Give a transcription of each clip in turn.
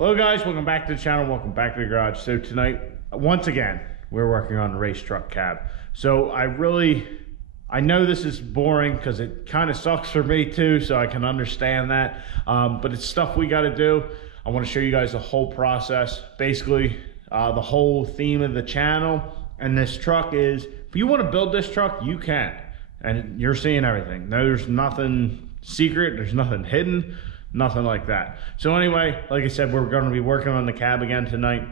Hello guys, welcome back to the channel, welcome back to the garage. So tonight, once again, we're working on the race truck cab. So I know this is boring because it kind of sucks for me too, so I can understand that. But it's stuff we got to do. I want to show you guys the whole process. Basically, the whole theme of the channel and this truck is, if you want to build this truck, you can. And you're seeing everything. There's nothing secret, there's nothing hidden, nothing like that. So anyway, like I said, we're going to be working on the cab again tonight.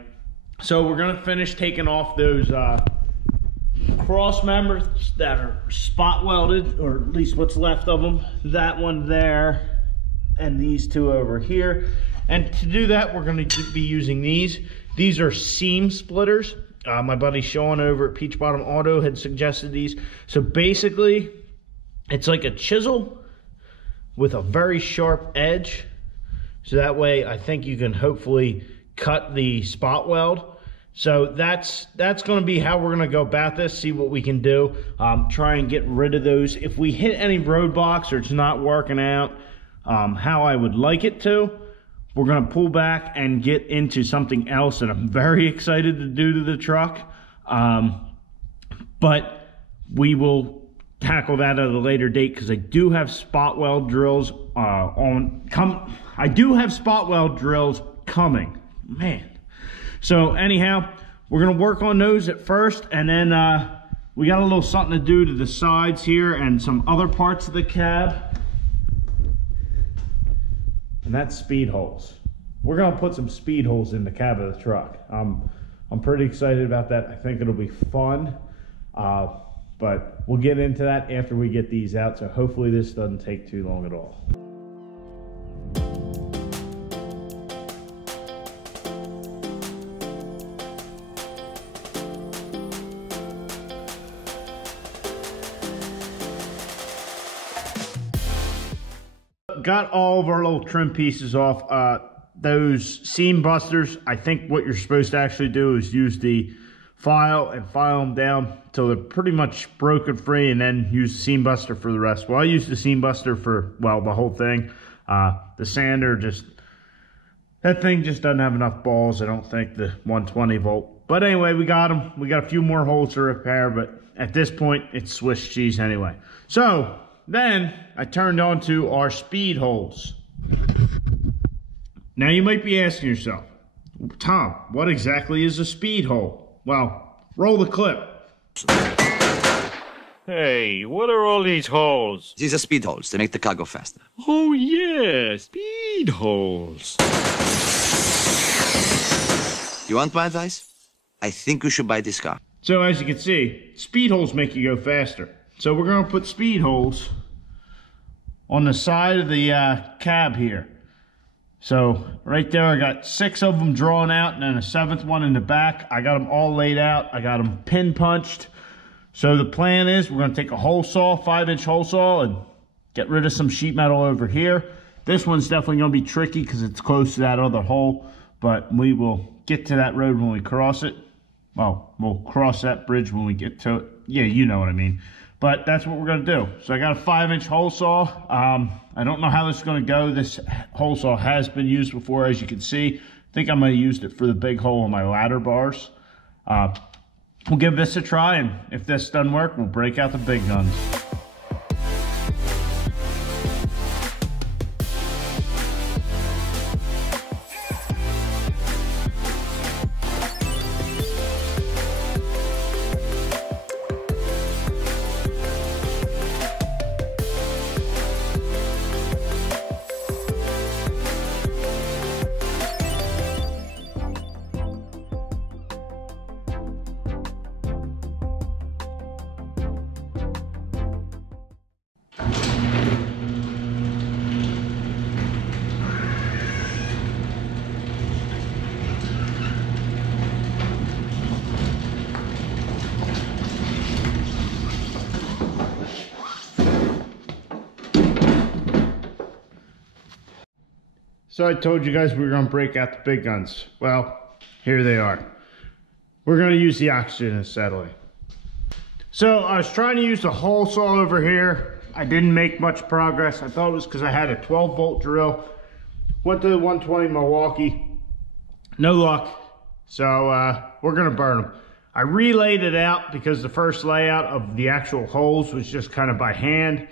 So we're going to finish taking off those cross members that are spot welded, or at least what's left of them. That one there and these two over here. And to do that, we're going to be using these. These are seam splitters. My buddy Sean over at Peach Bottom Auto had suggested these. So basically, it's like a chisel with a very sharp edge. So that way, I think you can hopefully cut the spot weld. So that's going to be how we're going to go about this, see what we can do. Try and get rid of those. If we hit any roadblocks or it's not working out how I would like it to, we're going to pull back and get into something else that I'm very excited to do to the truck. But we will tackle that at a later date because I do have spot weld drills coming. Man. So anyhow, we're going to work on those at first, and then we got a little something to do to the sides here and some other parts of the cab. And that's speed holes. We're going to put some speed holes in the cab of the truck. I'm pretty excited about that. I think it'll be fun. But we'll get into that after we get these out. So hopefully this doesn't take too long at all. Got all of our little trim pieces off. Those seam busters, I think what you're supposed to actually do is use the file and file them down till they're pretty much broken free, and then use the seam buster for the rest. Well, I used the seam buster for, well, the whole thing. The sander that thing just doesn't have enough balls, I don't think, the 120 volt. But anyway, we got them. We got a few more holes to repair, but at this point, it's Swiss cheese anyway. So then I turned on to our speed holes. Now you might be asking yourself, Tom, what exactly is a speed hole? Well, roll the clip. Hey, what are all these holes? These are speed holes to make the car go faster. Oh yeah, speed holes. You want my advice? I think you should buy this car. So as you can see, speed holes make you go faster. So we're going to put speed holes on the side of the cab here. So right there, I got 6 of them drawn out and then a 7th one in the back. I got them all laid out. I got them pin punched. So the plan is we're going to take a hole saw, 5-inch hole saw, and get rid of some sheet metal over here. This one's definitely going to be tricky because it's close to that other hole, but we will get to that road when we cross it. Well, we'll cross that bridge when we get to it. Yeah, you know what I mean. But that's what we're going to do. So I got a 5-inch hole saw. I don't know how this is going to go. This hole saw has been used before, as you can see. I think I might have used it for the big hole in my ladder bars. We'll give this a try, and if this doesn't work, we'll break out the big guns. So I told you guys we were going to break out the big guns. Well, here they are. We're going to use the oxygen acetylene. So I was trying to use the hole saw over here. I didn't make much progress. I thought it was because I had a 12 volt drill. Went to the 120 Milwaukee. No luck. So we're gonna burn them. I relayed it out because the first layout of the actual holes was just kind of by hand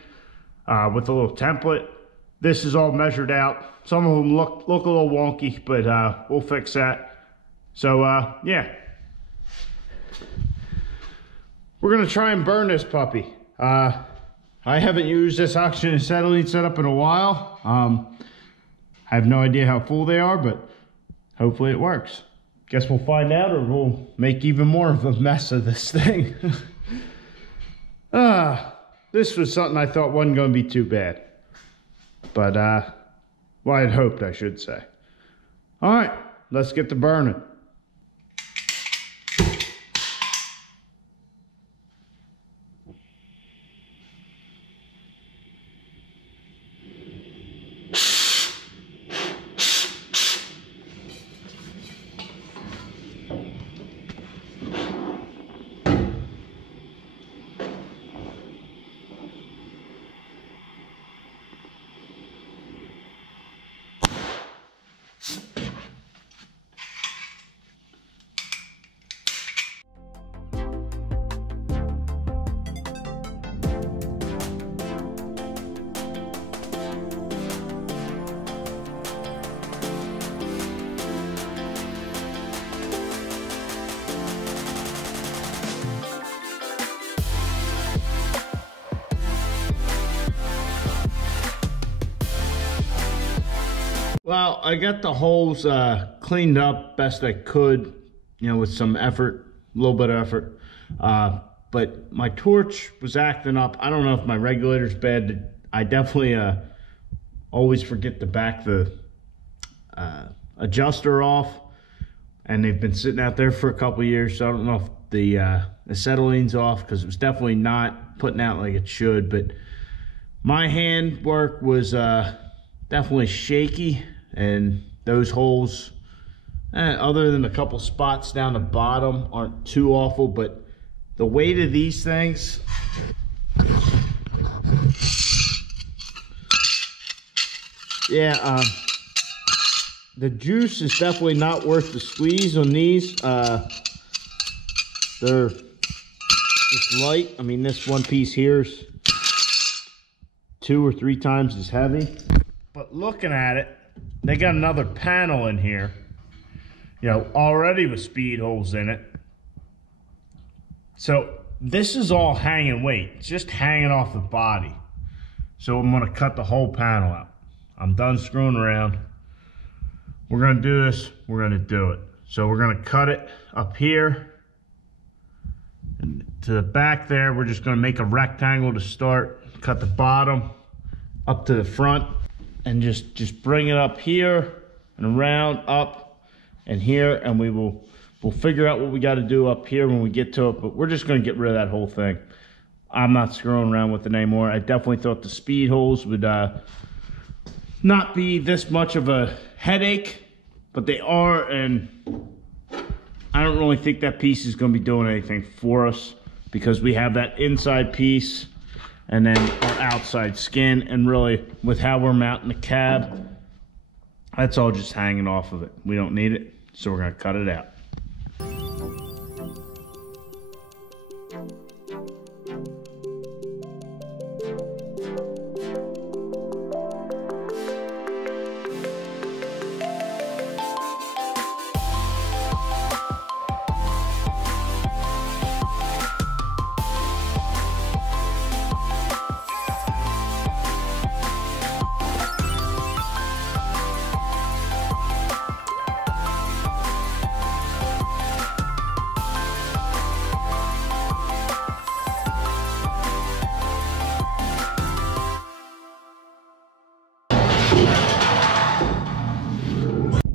with a little template. This is all measured out. Some of them look a little wonky, but we'll fix that. So yeah, we're gonna try and burn this puppy. I haven't used this oxygen acetylene setup in a while. I have no idea how full they are, but hopefully it works. Guess we'll find out, or we'll make even more of a mess of this thing. This was something I thought wasn't going to be too bad. But, well, I'd hoped, I should say. All right, let's get to burning. Well, I got the holes cleaned up best I could, you know, with some effort, a little bit of effort. But my torch was acting up. I don't know if my regulator's bad. I definitely always forget to back the adjuster off. And they've been sitting out there for a couple years, so I don't know if the acetylene's off, because it was definitely not putting out like it should. But my hand work was definitely shaky. And those holes, other than a couple spots down the bottom, aren't too awful, but the weight of these things, yeah, the juice is definitely not worth the squeeze on these. They're just light. I mean, this one piece here is 2 or 3 times as heavy. But looking at it, they got another panel in here, you know, already with speed holes in it. So this is all hanging weight. It's just hanging off the body. So I'm gonna cut the whole panel out. I'm done screwing around. We're gonna do this, we're gonna do it. So we're gonna cut it up here. And to the back there, we're just gonna make a rectangle to start. Cut the bottom up to the front. And just bring it up here and around, up and here, and we'll figure out what we got to do up here when we get to it. But we're just going to get rid of that whole thing. I'm not screwing around with it anymore. I definitely thought the speed holes would not be this much of a headache, but they are, and I don't really think that piece is going to be doing anything for us, because we have that inside piece and then our outside skin, and really with how we're mounting the cab, that's all just hanging off of it. We don't need it, so we're gonna cut it out.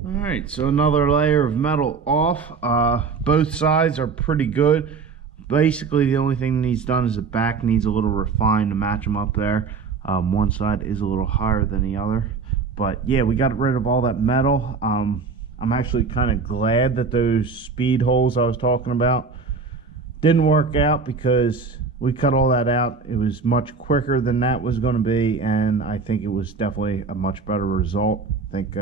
Alright, so another layer of metal off. Both sides are pretty good. Basically, the only thing that needs done is the back needs a little refined to match them up there. One side is a little higher than the other. But yeah, we got rid of all that metal. I'm actually kind of glad that those speed holes I was talking about didn't work out, because we cut all that out. It was much quicker than that was going to be, and I think it was definitely a much better result. I think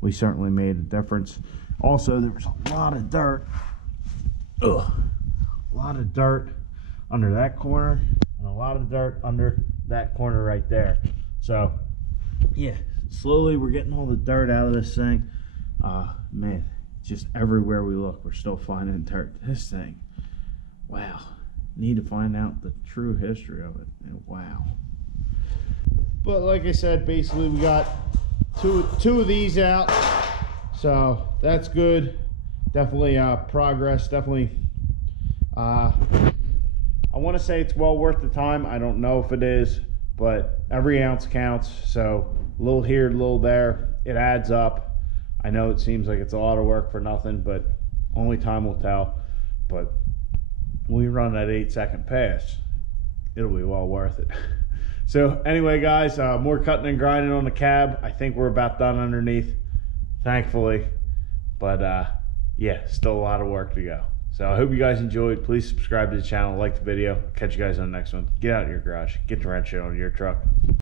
we certainly made a difference. Also, there was a lot of dirt. Ugh. A lot of dirt under that corner and a lot of dirt under that corner right there. So yeah, slowly we're getting all the dirt out of this thing. Man, just everywhere we look, we're still finding dirt. This thing, wow. Need to find out the true history of it. And wow. But like I said, basically we got two of these out, so that's good. Definitely progress. Definitely I want to say it's well worth the time. I don't know if it is, but every ounce counts. So a little here, a little there, it adds up. I know it seems like it's a lot of work for nothing, but only time will tell. But when we run that 8-second pass, it'll be well worth it. So anyway, guys, more cutting and grinding on the cab. I think we're about done underneath, thankfully. But yeah, still a lot of work to go. So I hope you guys enjoyed. Please subscribe to the channel, like the video. Catch you guys on the next one. Get out of your garage, get the wrench on your truck.